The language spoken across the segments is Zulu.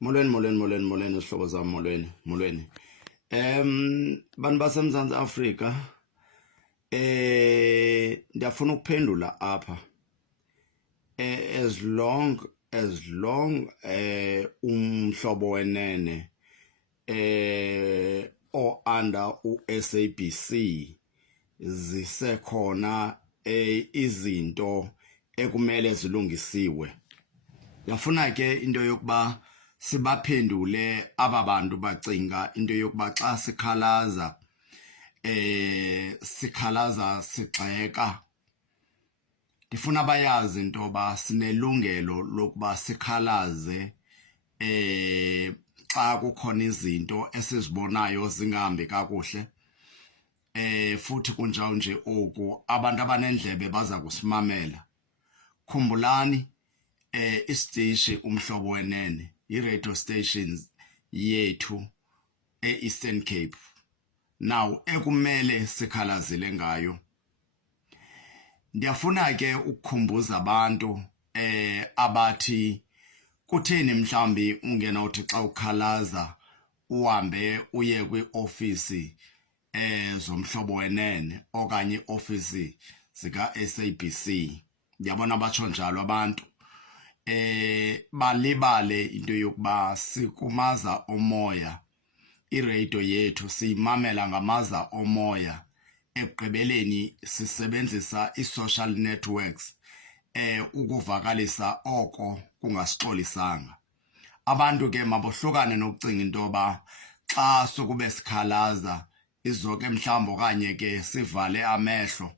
Molweni sihlobo zam molweni. Bantu baseMzantsi Afrika, ndiyafuna ukuphendula apha. As long umhlobo wenene o under u-SABC zisekhona izinto ekumele zilungisiwe. Ndiyafuna ke into yokuba sibaphendule aba bantu bacinga into yokuba xa sikhalaza sigxeka. Ndifuna bayazi into yoba sinelungelo lokuba sikhalaze xa kukhona izinto esizibonayo zingahambi kakuhle. Futhi kunjalo nje oku abantu abanendlebe baza kusimamela. Khumbulani isiteshi umhlobo wenene i-radio stations yethu e-Eastern Cape. Now ekumele sikhalazele ngayo. Ndiyafuna ke ukukhumbuza abantu abathi kutheni mhlambi ungena uthi xa ukhalaza uhambe uye kwiofisi zomhlobo wenene okanye ofisi zika SABC. Ndiyabona batsho njalo abantu. Balibale into yokuba sikumaza omoya. I-radio yethu siyimamela ngamaza omoya. Ekugqibeleni sisebenzisa i-social networks ukuvakalisa oko kungasixolisanga. Abantu ke mabohlukane nokucinga into yoba xa sokube sikhalaza izoke mhlawumbi okanye ke sivale amehlo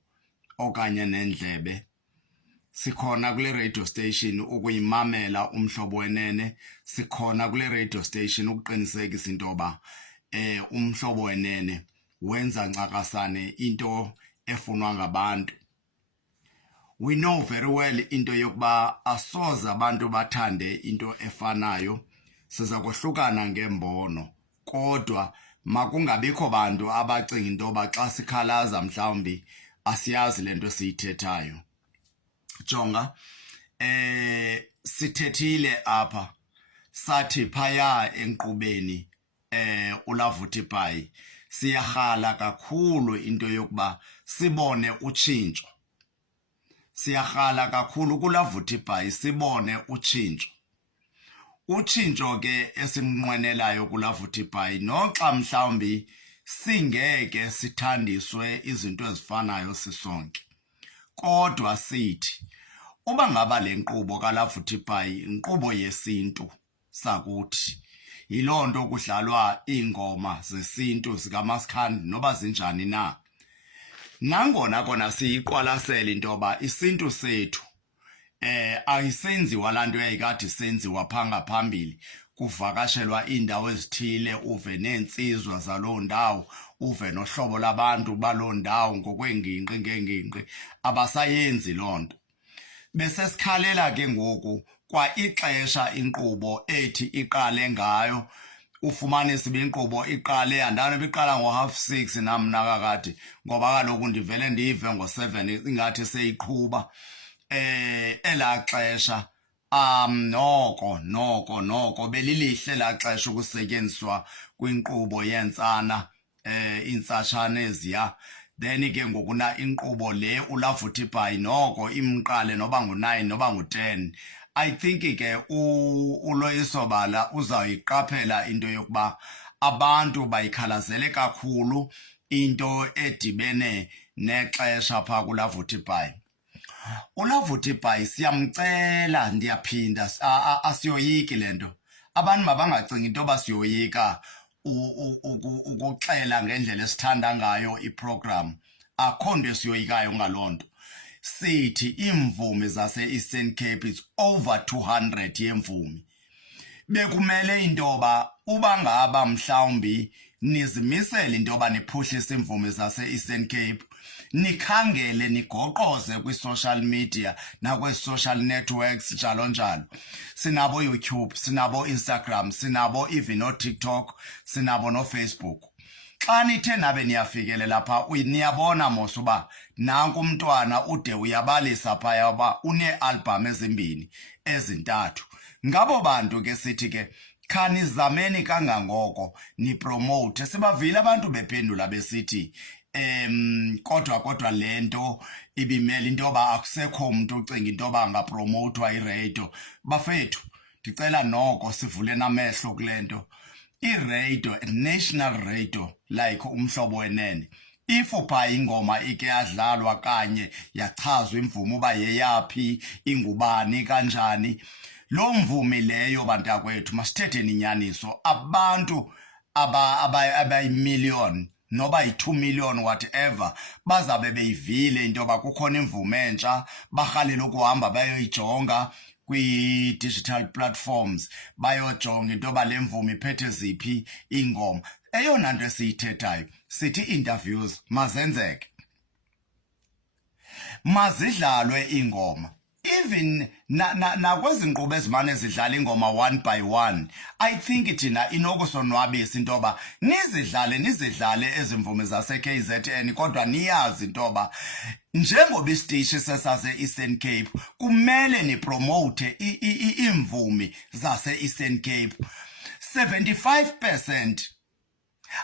okanye nendlebe. Sikhona kule radio station ukuyimamela umhlobo wenene. Sikhona kule radio station ukuqinisekisa into yoba umhlobo wenene wenza ncakasane into efunwa ngabantu. We know very well into yokuba asoze abantu bathande into efanayo. Siza kohlukana ngembono, kodwa makungabikho bantu abacinga into yoba xa sikhalaza mhlawumbi asiyazi lento siyithethayo. Jonga, sithethile apha sathi phaya enkqubeni uLavuthi Bhayi siyarhala kakhulu into yokuba sibone utshintsho. Siyarhala kakhulu kuLavuthi Bhayi sibone utshintsho. Utshintsho ke esimnqwenelayo kuLavuthi Bhayi noxa mhlawumbi singeke sithandiswe izinto ezifanayo sisonke. Kodwa sithi uba ngaba le nkqubo kaLavuthi Bhayi inkqubo yesintu sakuthi, yiloo nto kudlalwa iingoma zesintu zikaMaskandi noba zinjani na. Nangona kona siyiqwalasela into yoba isintu sethu ayisenziwa laa nto yayikade isenziwa phaa ngaphambili. Kuvakashelwa iindawo ezithile, uve neentsizwa zaloo ndawo, uve nohlobo labantu baloo ndawo ngokweengingqi ngeengingqi. Abasayenzi loo nto. Besesikhalela ke ngoku kwa ixesha inkqubo ethi iqale ngayo. Ufumanise inkqubo iqale andana biqala ngo-6:30 namna kakade, ngoba kaloku ndivele ndive ngo-7 ingathi seyiqhuba. Elaa xesha noko belilihle laa xesha ukusetyenziswa kwinkqubo yentsana, iintsatshana eziya. Then ke ngokuna inkqubo le uLavuthi Bhayi noko imqale noba ngu-9 noba ngu-10. I think ke uLoyiso Bala uzawuyiqaphela into yokuba abantu bayikhalazele kakhulu into edibene nexesha phaa kuLavuthi Bhayi. uLavuthi Bhayi siyamcela, ndiyaphinda, asiyoyiki le nto. Abantu mabangacingi into yoba siyoyika ukuxela ngendlela esithanda ngayo iprogram. Akho nto esiyoyikayo ngaloo nto. Sithi iimvumi zase-Eastern Cape, it's over 200 yeemvumi. Bekumele into yoba uba ngaba mhlawumbi nizimisele into yoba niphuhlise iimvumi zase-Eastern Cape, nikhangele nigoqoze kwi-social media nakwi-social networks njalo njalo. Sinabo YouTube, sinabo Instagram, sinabo even no-TikTok, sinabo no-Facebook. Xa nithe nabe niyafikelela phaa niyabona mos uba nanku umntwana ude uyabalisa phaya uba une-album ezimbini ezintathu. Ngabo bantu ke sithi ke khani zameni kangangoko nipromote. Sibavile abantu bephendula besithi kodwa lento ibimele into yoba akusekho umuntu ucinga into yoba angapromotwa iradio. Bafethu ndicela noko sivule namehlo kule nto. I-radio, national radio, like umhlobo wenene, if upha ingoma ike yadlalwa kanye yachazwa imvumo uba yeyaphi, ingubani kanjani, lo mvumi leyo bantakwethu masithethe inyaniso, abantu abayimillion noba yi-2 million whatever bazabe beyivile into yoba kukhona imvumo entsha, barhalela ukuhamba bayoyijonga kwi-digital platforms, bayojonga into yoba le mvumo iphethe ziphi ingoma. Eyona nto esiyithethayo sithi interviews mazenzeke, mazidlalwe ingoma, even nakwezi nkqubo ezimane zidlala ingoma one by one. I think thina inokusonwabisa into yoba nizidlale ezi mvumi zase-KZN, kodwa niyazi into yoba njengoba isitishi sesase-Eastern Cape kumele nipromote iimvumi zase-Eastern Cape. 75%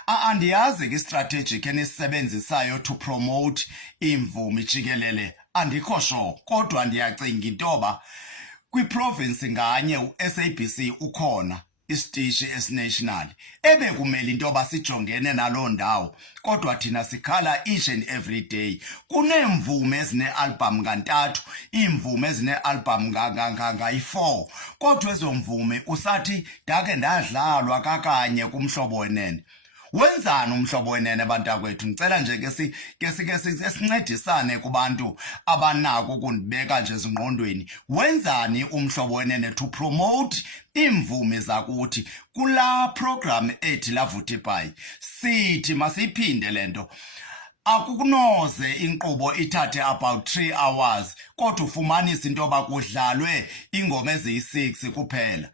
andiyazi ke strategic enisisebenzisayo to promote imvumi jikelele, andikho sure, kodwa ndiyacinga into yoba kwiprovince nganye u-SABC ukhona isitishi esinational ebekumele into yoba sijongene naloo ndawo, kodwa thina sikhala each and every day. Kuneemvume ezine-album ngantathu, iimvume ezine-album ngayi-4, kodwa ezo mvume usathi ndake ndadlalwa kakanye kumhlobo wenene. Wenzani umhlobo wenene bantakwethu? Ngicela nje ke sincedisane kubantu abanako ukundibeka nje ezingqondweni. Wenzani umhlobo wenene to promote imvumi zakuthi kula program ethi Lavuthipayi? Sithi masiyiphinde lento. Akukunoze inkqubo ithathe about 3 hours kodwa ufumanise into yoba kudlalwe ingoma eziyi-6 kuphela.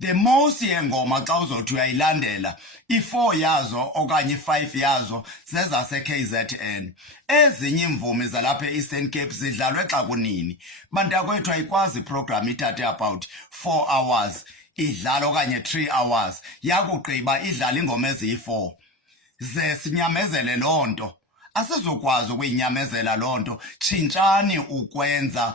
The most yengoma xa uzothi uyayilandela, i-4 yazo okanye i-5 yazo zezase-KZN. Ezinye imvumi zalapha e-Eastern Cape zidlalwe xa kunini. Bantakwethu ayikwazi iprogram ithathe about 4 hours, idlala okanye 3 hours, yakugqiba idlala ingoma eziyi-4. Ze sinyamezele loo nto. Asizokwazi ukuyinyamezela loo nto. Tshintshani ukwenza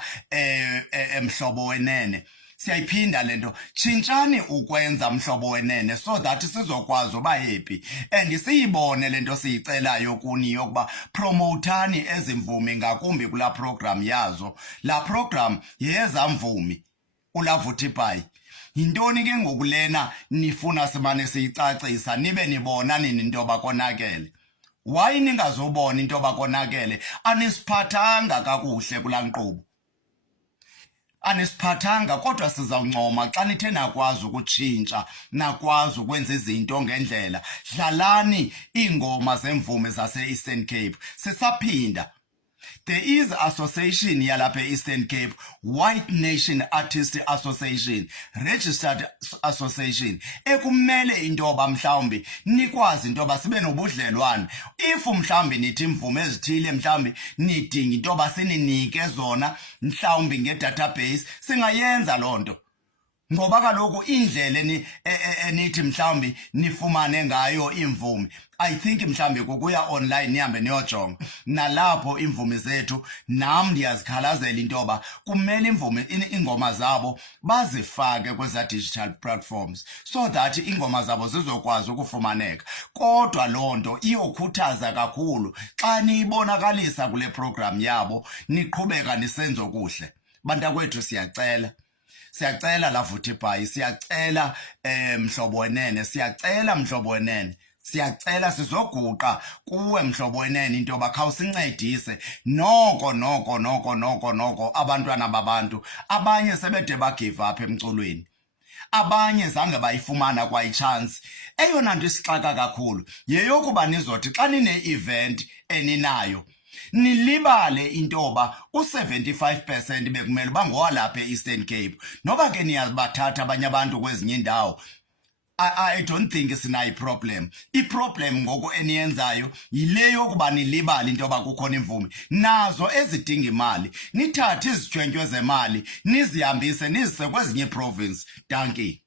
mhlobo wenene. Siyayiphinda lento, tshintshani ukwenza mhlobo wenene so that sizokwazi uba happy. And siyibone lento siyicelayo kuni yokuba promotani ezimvumi ngakumbi kula program yazo. La program yeza mvumi uLavuthipayi. Yintoni ke ngoku lena nifuna simane siyicacisa nibe nibona nini into yoba konakele? Why ningazobona into yoba konakele? Anisiphathanga kakuhle kula nkqubo. Anisiphathanga, kodwa sizawuncoma xa nithe nakwazi ukutshintsha, nakwazi ukwenza izinto ngendlela. Dlalani iingoma zemvume zase-Eastern Cape. Sisaphinda. There is association yalapha e-Eastern Cape, White Nation Artists Association, registered association, ekumele into yoba mhlawumbi nikwazi into yoba sibe nobudlelwane. If mhlawumbi nithi imvume ezithile mhlawumbi nidinga into yoba sininike zona mhlawumbi ngedatabase, singayenza loo nto. Ngoba kaloku indlela enithi mhlawumbi nifumane ngayo imvumi, I think mhlawumbi kukuya online nihambe niyojonga nalapho imvumi zethu. Nam ndiyazikhalazela into yoba kumele imvumi ingoma zabo bazifake kweza digital platforms so that ingoma zabo zizokwazi ukufumaneka. Kodwa loo nto iyokhuthaza kakhulu xa niyibonakalisa kule program yabo niqhubeka nisenzo kuhle. Bantakwethu siyacela Lavuthipayi, siyacela mhlobo wenene, siyacela mhlobo wenene, siyacela sizoguqa kuwe mhlobo wenene into yoba khawusincedise. Noko abantwana babantu abanye sebede bagive up emculweni, abanye zange bayifumana kwa ichance. Eyona nto isixaka kakhulu yeyokuba nizothi xa nine-event eninayo nilibale into yoba u-75% bekumele uba ngowalapha e-Eastern Cape. Noba ke niyabathatha abanye abantu kwezinye indawo, I don't think sinayo iproblem. Iproblem ngoku eniyenzayo yile yokuba nilibale into yoba kukhona imvumi nazo ezidinga imali. Nithathe izithwenywe zemali nizihambise nizise kwezinye province. Dankie.